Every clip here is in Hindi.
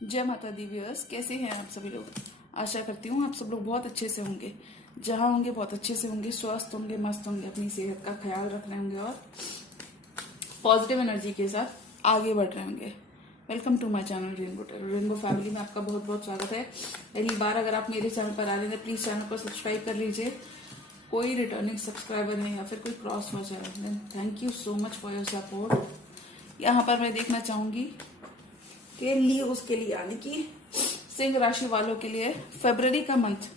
जय माता दी व्यूअर्स, कैसे हैं आप सभी लोग। आशा करती हूँ आप सब लोग बहुत अच्छे से होंगे, जहाँ होंगे बहुत अच्छे से होंगे, स्वस्थ होंगे, मस्त होंगे, अपनी सेहत का ख्याल रख रहे होंगे और पॉजिटिव एनर्जी के साथ आगे बढ़ रहे होंगे। Welcome to my channel rainbow family में आपका बहुत बहुत स्वागत है। पहली बार अगर आप मेरे चैनल पर आ रहे हैं प्लीज चैनल पर सब्सक्राइब कर लीजिए। कोई रिटर्निंग सब्सक्राइबर है या फिर कोई क्रॉस वॉच है, then thank you so much for your support. यहाँ पर मैं देखना चाहूंगी के लिए उसके लिए यानी कि सिंह राशि वालों के लिए फरवरी का मंथ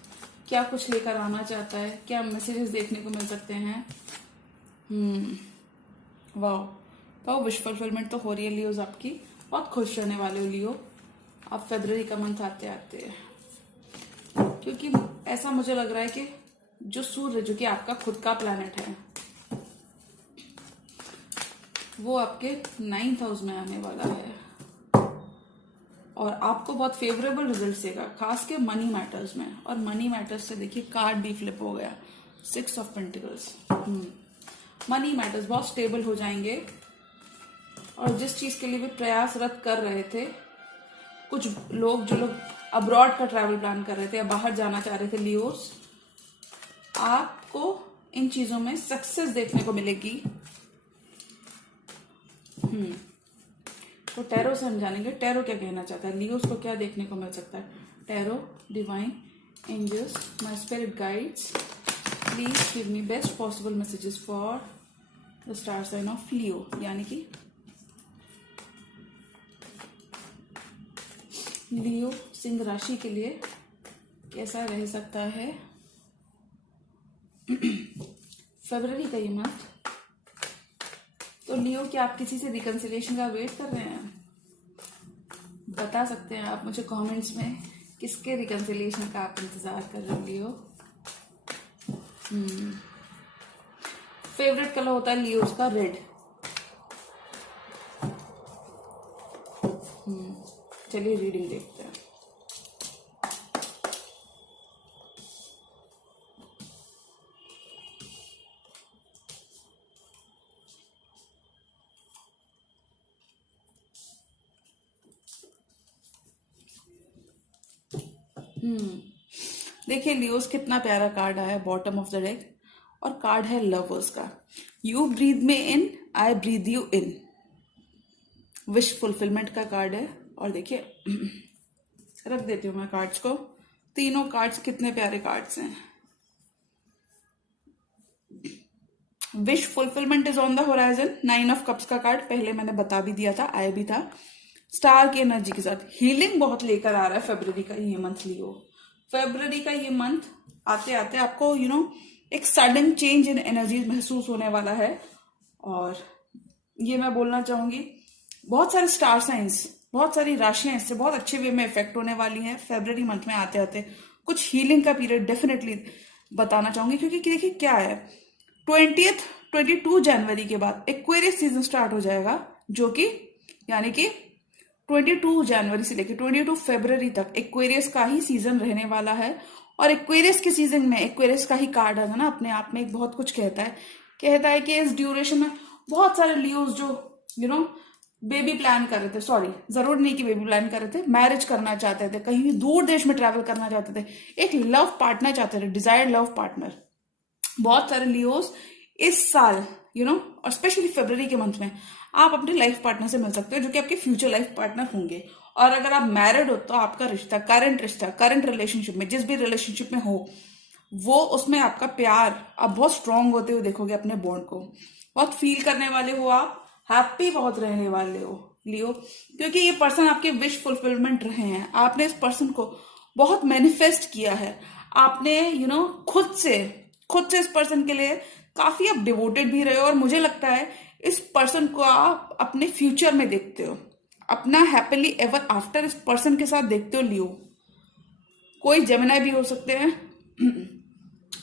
क्या कुछ लेकर आना चाहता है, क्या मैसेजेस देखने को मिल सकते हैं। वाह, तो विश फुलफिलमेंट तो हो रही है लियोज आपकी, बहुत खुश रहने वाले हो लियो आप फरवरी का मंथ आते आते, क्योंकि ऐसा मुझे लग रहा है कि जो सूर्य जो कि आपका खुद का प्लैनेट है वो आपके 9th हाउस में आने वाला है और आपको बहुत फेवरेबल रिजल्ट देगा, खास के मनी मैटर्स में। और मनी मैटर्स से देखिए कार्ड भी फ्लिप हो गया, 6 ऑफ पेंटिकल्स। मनी मैटर्स बहुत स्टेबल हो जाएंगे और जिस चीज के लिए भी प्रयासरत कर रहे थे, कुछ लोग जो लोग अब्रॉड का ट्रैवल प्लान कर रहे थे या बाहर जाना चाह रहे थे लियोस, आपको इन चीजों में सक्सेस देखने को मिलेगी। तो टैरो से हम जानेंगे टैरो क्या कहना चाहता है, लियोस को क्या देखने को मिल सकता है। Tarot, divine angels, my spirit guides, please give me best possible messages for the star sign of Leo, यानी कि लियो सिंह राशि के लिए कैसा रह सकता है फरवरी का ये मंथ। तो लियो, क्या आप किसी से रिकंसिलिएशन का वेट कर रहे हैं? बता सकते हैं आप मुझे कमेंट्स में किसके रिकंसिलिएशन का आप इंतजार कर रहे हो लियो। फेवरेट कलर होता है लियोस का रेड। चलिए रीडिंग देखते हैं। देखिए लियोस, कितना प्यारा कार्ड आया बॉटम ऑफ द डेक, और कार्ड है लवर्स का। You breathe me in, I breathe you in, wish fulfillment का कार्ड है। और देखिए रख देती हूं मैं कार्ड्स को, तीनों कार्ड्स कितने प्यारे कार्ड्स हैं। Wish fulfilment is on the horizon. 9 of cups का कार्ड पहले मैंने बता भी दिया था, आया भी था। स्टार की एनर्जी के साथ हीलिंग बहुत लेकर आ रहा है फरवरी का ये मंथ लियो। फरवरी का ये मंथ आते आते आपको एक सडन चेंज इन एनर्जी महसूस होने वाला है। और ये मैं बोलना चाहूंगी, बहुत सारे स्टार साइंस, बहुत सारी राशियां इससे बहुत अच्छे वे में इफेक्ट होने वाली हैं फरवरी मंथ में आते आते। कुछ हीलिंग का पीरियड डेफिनेटली बताना चाहूंगी, क्योंकि देखिए क्या है, 22 जनवरी के बाद एक्वेरियस सीजन स्टार्ट हो जाएगा, जो कि यानी कि 22 जनवरी से लेकर 22 फरवरी तक एक्वेरियस का ही सीजन रहने वाला है। और एक्वेरियस के सीजन में एक्वेरियस का ही कार्ड है ना, अपने आप में एक बहुत कुछ कहता है कि इस ड्यूरेशन में बहुत सारे लियोज जो बेबी प्लान कर रहे थे, सॉरी जरूर नहीं कि बेबी प्लान कर रहे थे, मैरिज करना चाहते थे, कहीं दूर देश में ट्रैवल करना चाहते थे, एक लव पार्टनर चाहते थे, डिजायर्ड लव पार्टनर। बहुत सारे लियोज इस साल और स्पेशली फरवरी के मंथ में आप अपने लाइफ पार्टनर से मिल सकते हो, जो कि आपके फ्यूचर लाइफ पार्टनर होंगे। और अगर आप मैरिड हो तो आपका रिश्ता, करंट रिलेशनशिप में, जिस भी रिलेशनशिप में हो, वो उसमें आपका प्यार आप बहुत स्ट्रांग होते हुए देखोगे, अपने बॉन्ड को बहुत फील करने वाले हो, आप हैप्पी बहुत रहने वाले हो लियो, क्योंकि ये पर्सन आपके विश फुलफिलमेंट रहे हैं। आपने इस पर्सन को बहुत मैनिफेस्ट किया है, आपने खुद से इस पर्सन के लिए काफी आप डिवोटेड भी रहे हो। और मुझे लगता है इस पर्सन को आप अपने फ्यूचर में देखते हो, अपना हैप्पीली एवर आफ्टर इस पर्सन के साथ देखते हो लियो। कोई जेमिनी भी हो सकते हैं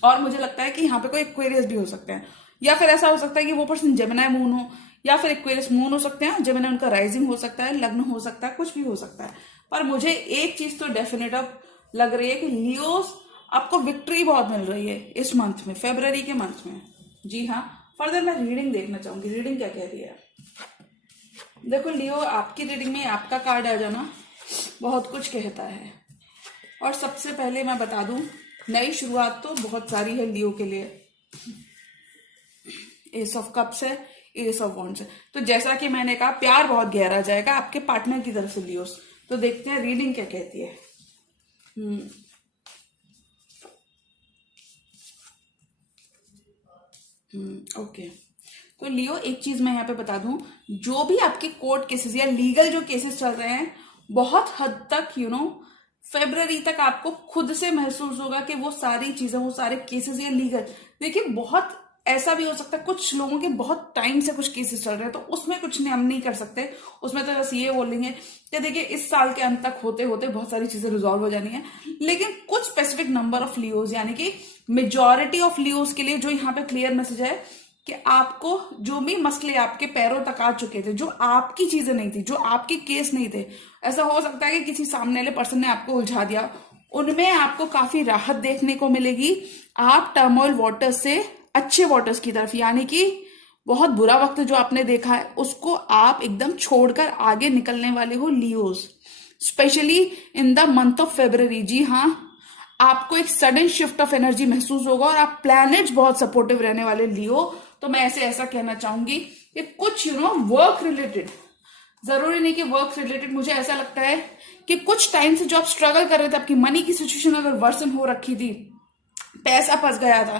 और मुझे लगता है कि यहाँ पे कोई एक्वेरियस भी हो सकते हैं, या फिर ऐसा हो सकता है कि वो पर्सन जेमिनी मून हो या फिर एक्वेरियस मून हो सकते हैं, जेमिनी उनका राइजिंग हो सकता है, लग्न हो सकता है, कुछ भी हो सकता है। पर मुझे एक चीज तो डेफिनेट अब लग रही है कि लियोस आपको विक्ट्री बहुत मिल रही है इस मंथ में, फरवरी के मंथ में। जी हाँ, फर्दर मैं रीडिंग देखना चाहूंगी, रीडिंग क्या कह रही है। देखो लियो, आपकी रीडिंग में आपका कार्ड आ जाना, बहुत कुछ कहता है। और सबसे पहले मैं बता दूं, नई शुरुआत तो बहुत सारी है लियो के लिए। एस ऑफ कप्स है, एस ऑफ वॉन्ड्स है। तो जैसा कि मैंने कहा, प्यार बहुत गहरा जाएगा आपके पार्टनर की तरफ से लियोस। तो देखते हैं रीडिंग क्या कहती है। ओके। तो लियो, एक चीज मैं यहाँ पे बता दूं, जो भी आपके कोर्ट केसेस या लीगल जो केसेस चल रहे हैं, बहुत हद तक फरवरी तक आपको खुद से महसूस होगा कि वो सारी चीजें, वो सारे केसेस या लीगल, देखिए बहुत ऐसा भी हो सकता है कुछ लोगों के बहुत टाइम से कुछ केसेस चल रहे हैं, तो उसमें कुछ हम नहीं कर सकते। उसमें तो बस ये बोलेंगे कि देखिए इस साल के अंत तक होते होते बहुत सारी चीजें रिजॉल्व हो जानी है। लेकिन कुछ स्पेसिफिक नंबर ऑफ लियोज, यानी कि मेजॉरिटी ऑफ लियोज के लिए जो यहाँ पे क्लियर मैसेज है कि आपको जो भी मसले आपके पैरों तक आ चुके थे, जो आपकी चीजें नहीं थी, जो आपके केस नहीं थे, ऐसा हो सकता है कि किसी सामने वाले पर्सन ने आपको उलझा दिया, उनमें आपको काफी राहत देखने को मिलेगी। आप टर्मोइल वाटर्स से अच्छे वाटर्स की तरफ, यानी कि बहुत बुरा वक्त जो आपने देखा है उसको आप एकदम छोड़कर आगे निकलने वाले हो Leos, specially in the month of February. जी हाँ, आपको एक सडन शिफ्ट ऑफ एनर्जी महसूस होगा और आप प्लैनेट्स बहुत सपोर्टिव रहने वाले लियो। तो मैं ऐसा कहना चाहूंगी कि कुछ वर्क रिलेटेड, जरूरी नहीं कि वर्क रिलेटेड, मुझे ऐसा लगता है कि कुछ टाइम से जो आप स्ट्रगल कर रहे थे, आपकी मनी की सिचुएशन अगर वर्सन हो रखी थी, पैसा फंस गया था,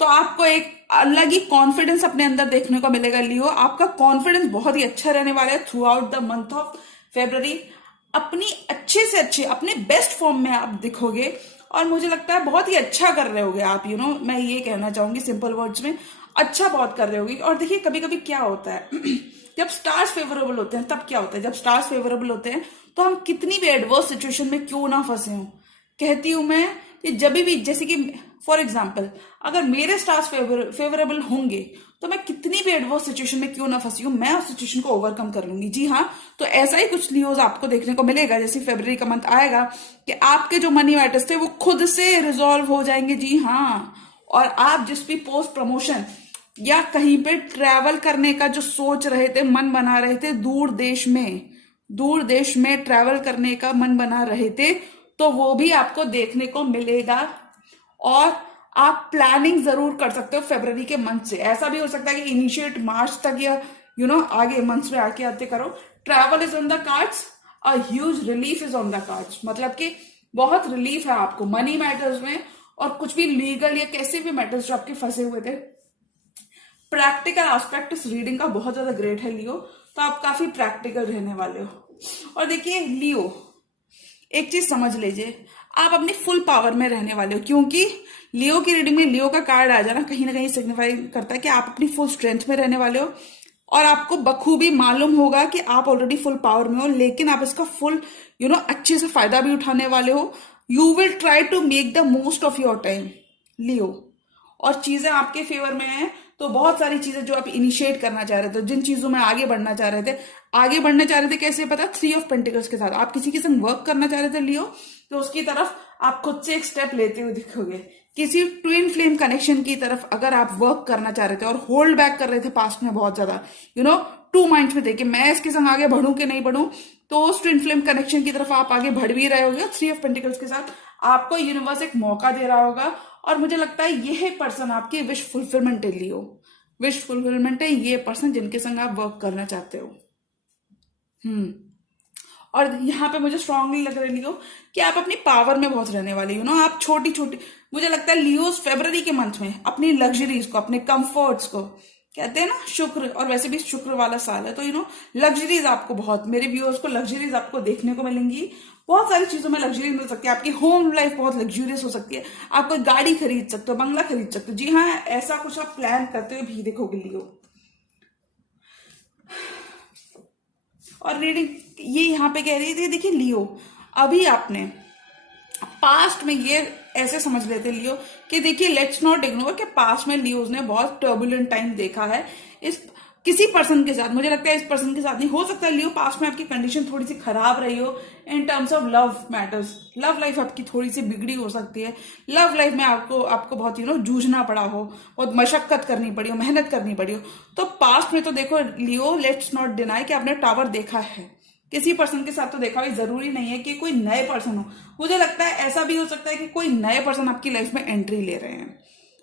तो आपको एक अलग ही कॉन्फिडेंस अपने अंदर देखने को मिलेगा लियो। आपका कॉन्फिडेंस बहुत ही अच्छा रहने वाला है through out the month of February. अपनी अच्छे से अच्छे, अपने बेस्ट फॉर्म में आप दिखोगे और मुझे लगता है बहुत ही अच्छा कर रहे होगे आप। मैं ये कहना चाहूंगी सिंपल वर्ड्स में, अच्छा बहुत कर रहे होगे। और देखिए कभी कभी क्या होता है जब स्टार्स फेवरेबल होते हैं, तब क्या होता है, जब स्टार्स फेवरेबल होते हैं तो हम कितनी भी एडवर्स सिचुएशन में क्यों ना फंसे हों, कहती हूं मैं कि जब भी, जैसे कि फॉर एग्जाम्पल अगर मेरे स्टार्स फेवरेबल होंगे तो मैं कितनी भी एडवर्स सिचुएशन में क्यों ना फंसी हूं, मैं उस सिचुएशन को ओवरकम कर लूंगी। जी हाँ, तो ऐसा ही कुछ लियोज आपको देखने को मिलेगा। जैसे फरवरी का मंथ आएगा कि आपके जो मनी मैटर्स थे वो खुद से रिजॉल्व हो जाएंगे। जी हाँ, और आप जिस भी पोस्ट प्रमोशन या कहीं पे ट्रैवल करने का जो सोच रहे थे, मन बना रहे थे, दूर देश में ट्रैवल करने का मन बना रहे थे, तो वो भी आपको देखने को मिलेगा। और आप प्लानिंग जरूर कर सकते हो फरवरी के मंथ से। ऐसा भी हो सकता है कि इनिशिएट मार्च तक या आगे मंथ्स में आके आते करो। Travel is on the cards, a huge relief is on the cards, मतलब कि बहुत रिलीफ है आपको मनी मैटर्स में, और कुछ भी लीगल या कैसे भी मैटर्स जो आपके फंसे हुए थे। प्रैक्टिकल एस्पेक्ट इस रीडिंग का बहुत ज्यादा ग्रेट है लियो, तो आप काफी प्रैक्टिकल रहने वाले हो। और देखिए लियो, एक चीज समझ लीजिए, आप अपनी फुल पावर में रहने वाले हो, क्योंकि लियो की रीडिंग में लियो का कार्ड आ जाना कहीं ना कहीं सिग्निफाई करता है कि आप अपनी फुल स्ट्रेंथ में रहने वाले हो। और आपको बखूबी मालूम होगा कि आप ऑलरेडी फुल पावर में हो, लेकिन आप इसका फुल अच्छे से फायदा भी उठाने वाले हो। You will try to make the most of your time Leo, और चीजें आपके फेवर में है। तो बहुत सारी चीजें जो आप इनिशिएट करना चाह रहे थे, जिन चीजों में आगे बढ़ना चाह रहे थे, कैसे पता, 3 ऑफ पेंटिकल्स के साथ आप किसी के संग वर्क करना चाह रहे थे लियो, तो उसकी तरफ आप खुद से एक स्टेप लेते हुए दिखोगे। किसी ट्विन फ्लेम कनेक्शन की तरफ अगर आप वर्क करना चाह रहे थे और होल्ड बैक कर रहे थे पास्ट में बहुत ज्यादा, टू माइंड्स में थे कि मैं इसके संग आगे बढ़ूं कि नहीं बढ़ूं, तो उस ट्विन फ्लेम कनेक्शन की तरफ आप आगे बढ़ भी रहे होगे। 3 ऑफ पेंटिकल्स के साथ आपको यूनिवर्स एक मौका दे रहा होगा, और मुझे लगता है यह पर्सन आपकी विश फुलफिलमेंट है लियो। विश फुलफिलमेंट है ये पर्सन जिनके संग आप वर्क करना चाहते हो। और यहाँ पे मुझे स्ट्रांगली लग रहा है लियो कि आप अपनी पावर में बहुत रहने वाले आप छोटी छोटी, मुझे लगता है लियोस फरवरी के मंथ में अपनी लग्जरीज को, अपने कंफर्ट्स को, कहते हैं ना शुक्र, और वैसे भी शुक्र वाला साल है, तो लग्जरीज आपको बहुत, मेरे व्यूअर्स को लग्जरीज आपको देखने को मिलेंगी। बहुत सारी चीजों में लग्जरी मिल सकती है, आपकी होम लाइफ बहुत लग्जूरियस हो सकती है, आप कोई गाड़ी खरीद सकते हो, बंगला खरीद सकते हो। जी हाँ, ऐसा कुछ आप प्लान करते हुए भी देखोगे लियो। और रीडिंग ये यहाँ पे कह रही थी, देखिए लियो, अभी आपने पास्ट में ये ऐसे समझ लेते लियो कि देखिए लेट्स नॉट इग्नोर कि पास्ट में लियोज ने बहुत टर्बुलेंट टाइम देखा है इस किसी पर्सन के साथ। मुझे लगता है इस पर्सन के साथ नहीं, हो सकता है लियो पास्ट में आपकी कंडीशन थोड़ी सी खराब रही हो in terms of love matters, love life आपकी थोड़ी सी बिगड़ी हो सकती है, लव लाइफ में आपको बहुत जूझना पड़ा हो, बहुत मशक्कत करनी पड़ी हो, मेहनत करनी पड़ी हो। तो पास्ट में तो देखो लियो, लेट्स नॉट डिनाई कि आपने टावर देखा है, किसी पर्सन के साथ तो देखा हो, जरूरी नहीं है कि कोई नए पर्सन हो। मुझे लगता है ऐसा भी हो सकता है कि कोई नए पर्सन आपकी लाइफ में एंट्री ले रहे हैं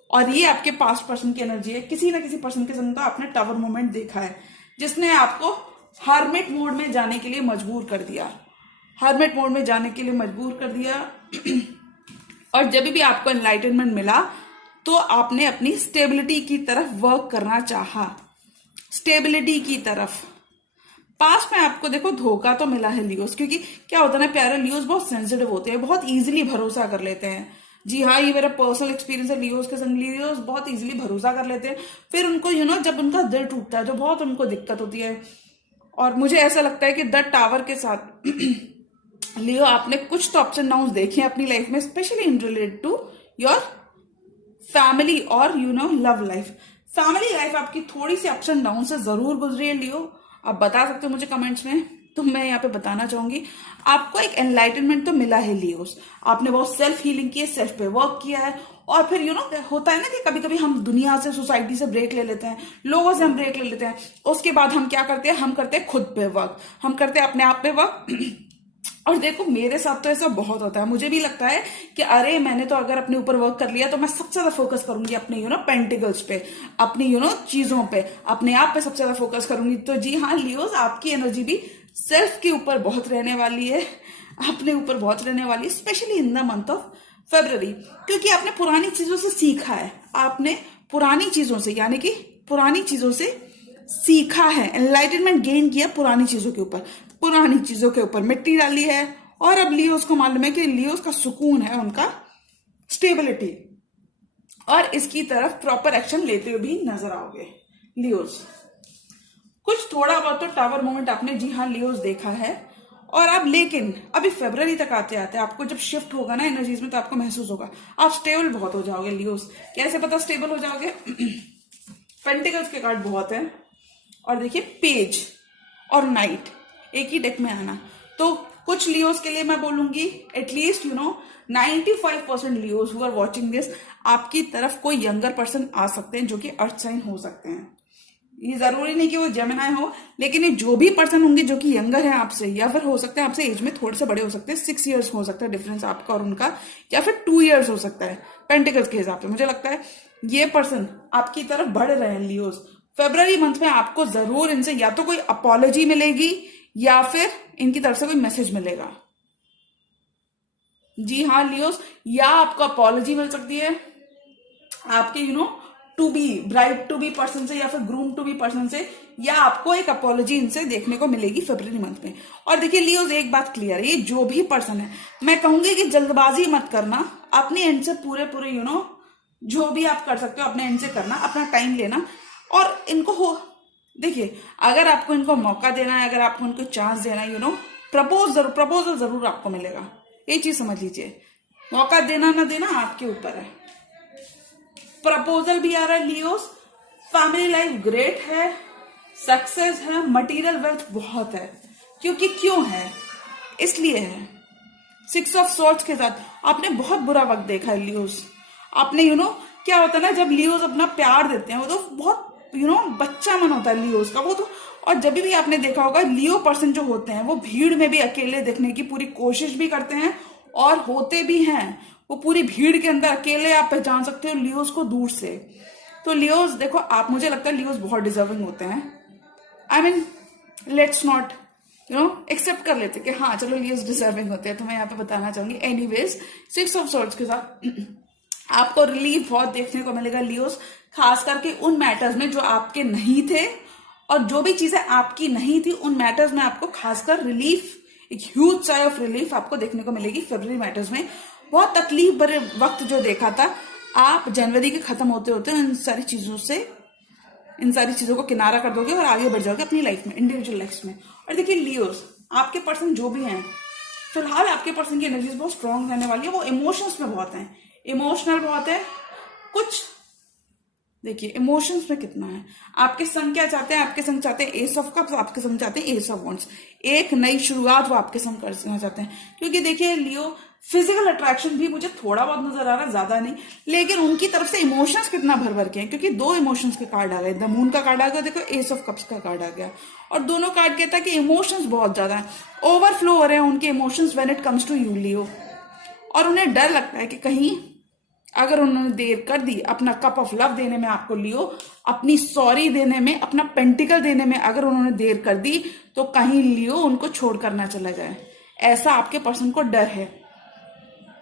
और ये आपके पास्ट पर्सन की एनर्जी है। किसी ना किसी पर्सन के संग तो आपने टावर मोमेंट देखा है जिसने आपको हार्मिट मोड में जाने के लिए मजबूर कर दिया, हार्मिट मोड में जाने के लिए मजबूर कर दिया। और जब भी आपको एनलाइटनमेंट मिला तो आपने अपनी स्टेबिलिटी की तरफ वर्क करना चाहा, स्टेबिलिटी की तरफ। पास्ट में आपको देखो धोखा तो मिला है लियोस, क्योंकि क्या होता है ना प्यारे, लियोस बहुत सेंसिटिव होते हैं, बहुत इजीली भरोसा कर लेते हैं। जी हाँ, ये मेरा पर्सनल एक्सपीरियंस है लियोस के संग। लियोस बहुत इजीली भरोसा कर लेते हैं, फिर उनको जब उनका दिल टूटता है तो बहुत उनको दिक्कत होती है। और मुझे ऐसा लगता है कि द टावर के साथ लियो आपने कुछ तो अप्स एंड डाउन्स देखे अपनी लाइफ में, specially in related to your family और लव लाइफ। फैमिली लाइफ आपकी थोड़ी सी अप्स एंड डाउन से जरूर गुजरी है लियो, आप बता सकते हो मुझे कमेंट्स में। तो मैं यहाँ पे बताना चाहूंगी आपको एक एनलाइटनमेंट तो मिला है लियोस, आपने बहुत सेल्फ हीलिंग की है, सेल्फ पे वर्क किया है। और फिर होता है ना कि कभी कभी हम दुनिया से, सोसाइटी से ब्रेक ले लेते हैं, लोगों से हम ब्रेक ले लेते हैं, उसके बाद हम क्या करते हैं, हम करते हैं खुद पे वर्क, हम करते हैं अपने आप पे वर्क। और देखो मेरे साथ तो ऐसा बहुत होता है, मुझे भी लगता है कि अरे मैंने तो अगर अपने ऊपर वर्क कर लिया तो मैं सबसे ज्यादा फोकस करूंगी अपने पेंटिकल्स पे, अपनी चीजों पे, अपने आप पे सबसे ज्यादा फोकस करूंगी। तो जी हाँ लियोस, आपकी एनर्जी भी सेल्फ के ऊपर बहुत रहने वाली है, अपने ऊपर बहुत रहने वाली है, specially in the month of February, क्योंकि आपने पुरानी चीजों से सीखा है, आपने पुरानी चीजों से यानी कि पुरानी चीजों से सीखा है, एनलाइटनमेंट गेन किया पुरानी चीजों के ऊपर, पुरानी चीजों के ऊपर मिट्टी डाली है। और अब लियोस को मालूम है कि लियोस का सुकून है उनका स्टेबिलिटी, और इसकी तरफ प्रॉपर एक्शन लेते हुए भी नजर आओगे लियोस। कुछ थोड़ा बहुत तो टावर मोमेंट आपने जी हाँ लियोस देखा है। और अब लेकिन अभी फरवरी तक आते आते आपको जब शिफ्ट होगा ना एनर्जीज में, तो आपको महसूस होगा आप स्टेबल बहुत हो जाओगे लियोस। कैसे पता स्टेबल हो जाओगे? पेंटिकल्स के कार्ड बहुत है, और देखिए पेज और नाइट एक ही डेक में आना। तो कुछ लियोस के लिए मैं बोलूंगी at least 95% Leos who are watching this, आपकी तरफ कोई यंगर पर्सन आ सकते हैं जो कि अर्थ साइन हो सकते हैं। ये जरूरी नहीं कि वो जेमिनाई हो, लेकिन ये जो भी पर्सन होंगे जो कि यंगर है आपसे, या फिर हो सकते हैं आपसे एज में थोड़े से बड़े हो सकते हैं, 6 years हो सकता है डिफरेंस आपका और उनका, या फिर 2 years हो सकता है पेंटिकल्स के हिसाब से। मुझे लगता है ये पर्सन आपकी तरफ बढ़ रहे हैं लियोस। फरवरी मंथ में आपको जरूर इनसे या तो कोई अपॉलॉजी मिलेगी या फिर इनकी तरफ से कोई मैसेज मिलेगा। जी हाँ लियोस, या आपको अपॉलॉजी मिल सकती है आपके to be bride to be person से, या फिर ग्रूम टू बी पर्सन से, या आपको एक अपॉलॉजी इनसे देखने को मिलेगी फरवरी मंथ में। और देखिए लियोस, एक बात क्लियर है, ये जो भी पर्सन है, मैं कहूंगी कि जल्दबाजी मत करना, अपने एंड से पूरे जो भी आप कर सकते हो अपने एंड से करना, अपना टाइम लेना। और इनको देखिए, अगर आपको इनको मौका देना है, अगर आपको इनको चांस देना है, प्रपोजल जरूर आपको मिलेगा, ये चीज समझ लीजिए। मौका देना ना देना आपके ऊपर है। प्रपोजल भी आ रहा है लियोस, फैमिली लाइफ ग्रेट है, सक्सेस है, मटेरियल वेल्थ बहुत है। क्योंकि क्यों है? इसलिए है 6 of Swords के साथ आपने बहुत बुरा वक्त देखा है लियोस। आपने क्या होता है ना, जब लियोस अपना प्यार देते हैं वो तो बहुत बच्चा मन होता है लियोस का वो तो। और जब भी आपने देखा होगा लियो पर्सन जो होते हैं वो भीड़ में भी अकेले देखने की पूरी कोशिश भी करते हैं और होते भी हैं। वो पूरी भीड़ के अंदर अकेले आप पहचान सकते हो लियोस को दूर से। तो लियोस देखो, आप, मुझे लगता है लियोस बहुत डिजर्विंग होते हैं। I mean let's not accept कर लेते कि हाँ चलो लियोस डिजर्विंग होते हैं, तो मैं यहाँ पे बताना चाहूंगी। एनीवेज 6 of Swords के साथ आपको रिलीफ बहुत देखने को मिलेगा लियोस, खास करके उन मैटर्स में जो आपके नहीं थे, और जो भी चीजें आपकी नहीं थी उन मैटर्स में आपको खासकर रिलीफ, एक ह्यूज साइ ऑफ रिलीफ आपको देखने को मिलेगी फरवरी मैटर्स में। बहुत तकलीफ भरे वक्त जो देखा था, आप जनवरी के खत्म होते होते इन सारी चीजों को किनारा कर दोगे और आगे बढ़ जाओगे अपनी लाइफ में, इंडिविजुअल लाइफ में। और देखिए लियोस, आपके पर्सन जो भी हैं, फिलहाल आपके पर्सन की एनर्जीज बहुत स्ट्रांग रहने वाली है। वो इमोशंस में बहुत है, इमोशनल बहुत है। कुछ देखिए इमोशंस में कितना है। आपके संग क्या चाहते हैं, आपके संग चाहते हैं एस ऑफ कप्स, आपके संग चाहते हैं एस ऑफ वॉन्ड्स। एक नई शुरुआत वो आपके संग करना चाहते हैं, क्योंकि देखिए लियो फिजिकल अट्रैक्शन भी मुझे थोड़ा बहुत नजर आ रहा है, ज्यादा नहीं, लेकिन उनकी तरफ से इमोशंस कितना भर भर के हैं, क्योंकि दो इमोशंस के कार्ड आ गए, द मून का कार्ड आ गया, देखो एस ऑफ कप्स का कार्ड आ गया, और दोनों कार्ड कहता है कि इमोशंस बहुत ज्यादा है, ओवरफ्लो हो रहे हैं उनके emotions when it comes to you Leo. और उन्हें डर लगता है कि कहीं अगर उन्होंने देर कर दी अपना कप ऑफ लव देने में आपको लियो, अपनी सॉरी देने में, अपना पेंटिकल देने में अगर उन्होंने देर कर दी, तो कहीं लियो उनको छोड़कर ना चला जाए, ऐसा आपके पर्सन को डर है।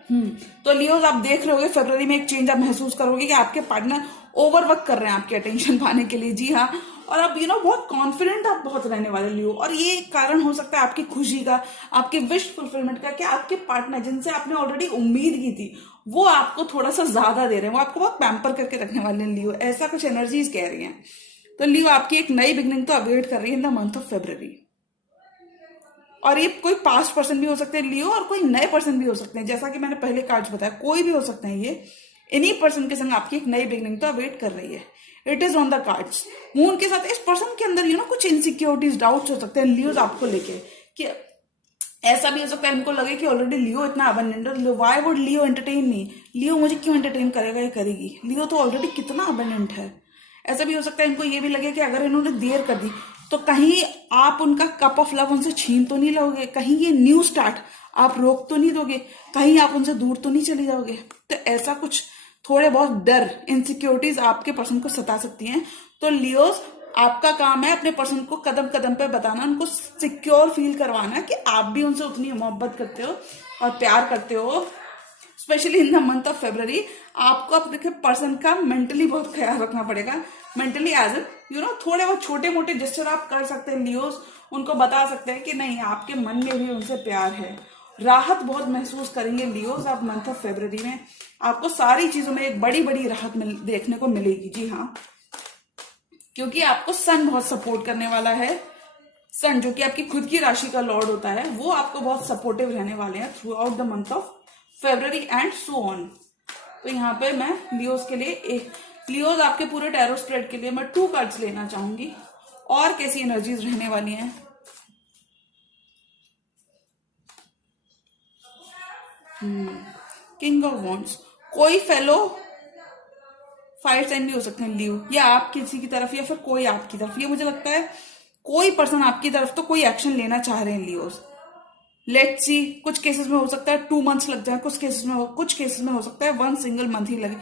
तो लियोज आप देख रहे होगे फरवरी में एक चेंज आप महसूस करोगे कि आपके पार्टनर ओवरवर्क कर रहे हैं आपकी अटेंशन पाने के लिए। जी हाँ, और अब बहुत कॉन्फिडेंट आप बहुत रहने वाले लियो, और ये कारण हो सकता है आपकी खुशी का, आपके विश फुलफिलमेंट का, कि आपके पार्टनर जिनसे आपने ऑलरेडी उम्मीद की थी वो आपको थोड़ा सा ज्यादा दे रहे हैं, वो आपको बहुत पैम्पर करके रखने वाले हैं लियो, ऐसा कुछ एनर्जीज कह रही हैं। तो लियो आपकी एक नई बिगनिंग तो अवेट कर रही है इन द मंथ ऑफ फेब्रवरी, और ये कोई पास्ट पर्सन भी हो सकते हैं लियो, और कोई नए पर्सन भी हो सकते हैं, जैसा कि मैंने पहले कार्ड्स बताया, कोई भी हो सकते हैं ये। इन्हीं पर्सन के संग आपकी एक नई बिगनिंग तो अवेट कर रही है। It is on the cards. Moon के साथ इस पर्सन के अंदर कुछ इनसिक्योरिटीज, डाउट्स हो सकते हैं लियोज आपको लेके, कि ऐसा भी हो सकता है इनको लगे कि ऑलरेडी लियो इतना अबंडेंट है, why would Leo entertain me, Leo मुझे क्यों एंटरटेन करेगा या करेगी, लियो तो ऑलरेडी कितना अबंडेंट है। ऐसा भी हो सकता है इनको ये भी लगे कि अगर इन्होंने देर कर दी तो कहीं आप उनका कप ऑफ लव उनसे छीन तो नहीं लोगे, कहीं ये न्यू स्टार्ट आप रोक तो नहीं दोगे, कहीं आप उनसे दूर तो नहीं चले जाओगे। तो ऐसा कुछ थोड़े बहुत डर, इनसिक्योरिटीज आपके पर्सन को सता सकती हैं। तो लियोस आपका काम है अपने पर्सन को कदम कदम पे बताना, उनको सिक्योर फील करवाना कि आप भी उनसे उतनी मोहब्बत करते हो और प्यार करते हो। Specially in the month of February आपको अपने पर्सन का मेंटली बहुत ख्याल रखना पड़ेगा। मेंटली एज थोड़े बहुत छोटे मोटे जेस्चर आप कर सकते हैं लियोस, उनको बता सकते हैं कि नहीं आपके मन में भी उनसे प्यार है। राहत बहुत महसूस करेंगे लियोस आप मंथ ऑफ फेब्रवरी में, आपको सारी चीजों में एक बड़ी बड़ी राहत देखने को मिलेगी। जी हाँ, क्योंकि आपको सन बहुत सपोर्ट करने वाला है। सन जो कि आपकी खुद की राशि का लॉर्ड होता है, वो आपको बहुत सपोर्टिव रहने वाले हैं through out the month of February and so on. तो यहाँ पे मैं लियोस के लिए लियोस आपके पूरे टैरो स्प्रेड के लिए मैं 2 कार्ड्स लेना चाहूंगी, और कैसी एनर्जीज रहने वाली हैं। किंग ऑफ वॉन्ड्स, कोई फेलो फायर साइन भी हो सकते हैं लियो, या आप किसी की तरफ या फिर कोई आपकी तरफ। ये मुझे लगता है कोई पर्सन आपकी तरफ तो कोई एक्शन लेना चाह रहे हैं लियोस। लेट्स सी, कुछ केसेस में हो सकता है 2 मंथ्स लग जाए, कुछ केसेस में हो सकता है 1 सिंगल मंथ ही लगे,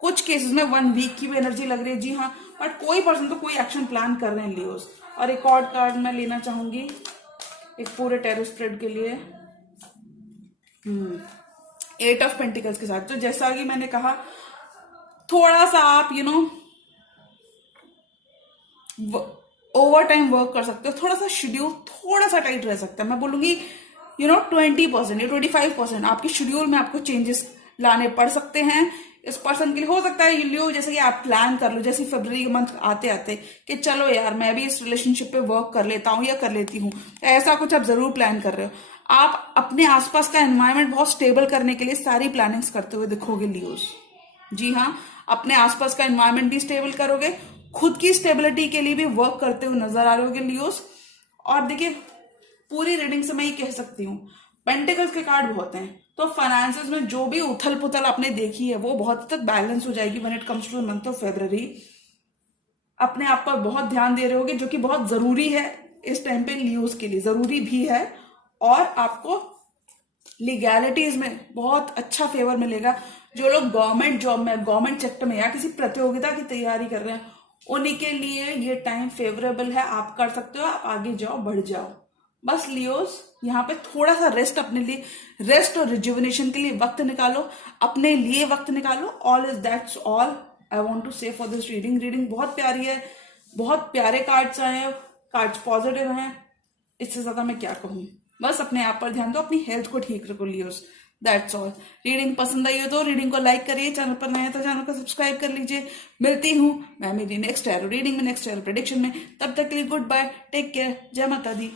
कुछ केसेस में 1 वीक की भी एनर्जी लग रही है। जी हाँ, बट कोई पर्सन तो कोई एक्शन प्लान कर रहे हैं लियोस। और एक और कार्ड मैं लेना चाहूंगी एक पूरे टैरो स्प्रेड के लिए, 8 ऑफ पेंटिकल्स के साथ। तो जैसा कि मैंने कहा, थोड़ा सा आप ओवर टाइम वर्क कर सकते हो, थोड़ा सा शेड्यूल थोड़ा सा टाइट रह सकता है। मैं बोलूंगी 20% या 25% आपके शेड्यूल में आपको चेंजेस लाने पड़ सकते हैं। इस पर्सन के लिए हो सकता है लियो जैसे कि आप प्लान कर लो, जैसे फरवरी के मंथ आते आते कि चलो यार मैं भी इस रिलेशनशिप पे वर्क कर लेता हूँ या कर लेती हूँ, ऐसा कुछ आप जरूर प्लान कर रहे हो। आप अपने आसपास का एनवायरनमेंट बहुत स्टेबल करने के लिए सारी प्लानिंग्स करते हुए दिखोगे लियोस। जी हाँ, अपने आसपास का एनवायरनमेंट भी स्टेबल करोगे, खुद की स्टेबिलिटी के लिए भी वर्क करते हुए नजर आ रहे होगे लियोस। और देखिए पूरी रीडिंग से मैं ये कह सकती हूँ पेंटिकल्स के कार्ड बहुत हैं, तो फाइनेंसेस में जो भी उथल पुथल आपने देखी है वो बहुत हद तक बैलेंस हो जाएगी when it comes two month of February. अपने आप पर बहुत ध्यान दे रहे होगे, जो कि बहुत जरूरी है इस टाइम पे लियोस के लिए, जरूरी भी है। और आपको लीगैलिटीज में बहुत अच्छा फेवर मिलेगा। जो लोग गवर्नमेंट जॉब में, गवर्नमेंट सेक्टर में या किसी प्रतियोगिता की तैयारी कर रहे हैं, उन्हीं के लिए ये टाइम फेवरेबल है। आप कर सकते हो, आप आगे जाओ, बढ़ जाओ। बस लियोस यहाँ पे थोड़ा सा रेस्ट, अपने लिए रेस्ट और रिजुविनेशन के लिए वक्त निकालो, अपने लिए वक्त निकालो। All is that's all I want to say for this reading. Reading बहुत प्यारी है, बहुत प्यारे कार्ड्स आए हैं, कार्ड्स पॉजिटिव हैं, इससे ज्यादा मैं क्या कहूँ। बस अपने आप पर ध्यान दो, अपनी हेल्थ को ठीक रखो लियोस, दैट्स ऑल। रीडिंग पसंद आई हो तो रीडिंग को लाइक करिए, चैनल पर नए हैं तो चैनल को सब्सक्राइब कर लीजिए। मिलती हूँ मैं मेरी नेक्स्ट टैरो रीडिंग में, नेक्स्ट टैरो प्रेडिक्शन में। तब तक के लिए गुड बाय, टेक केयर, जय माता दी।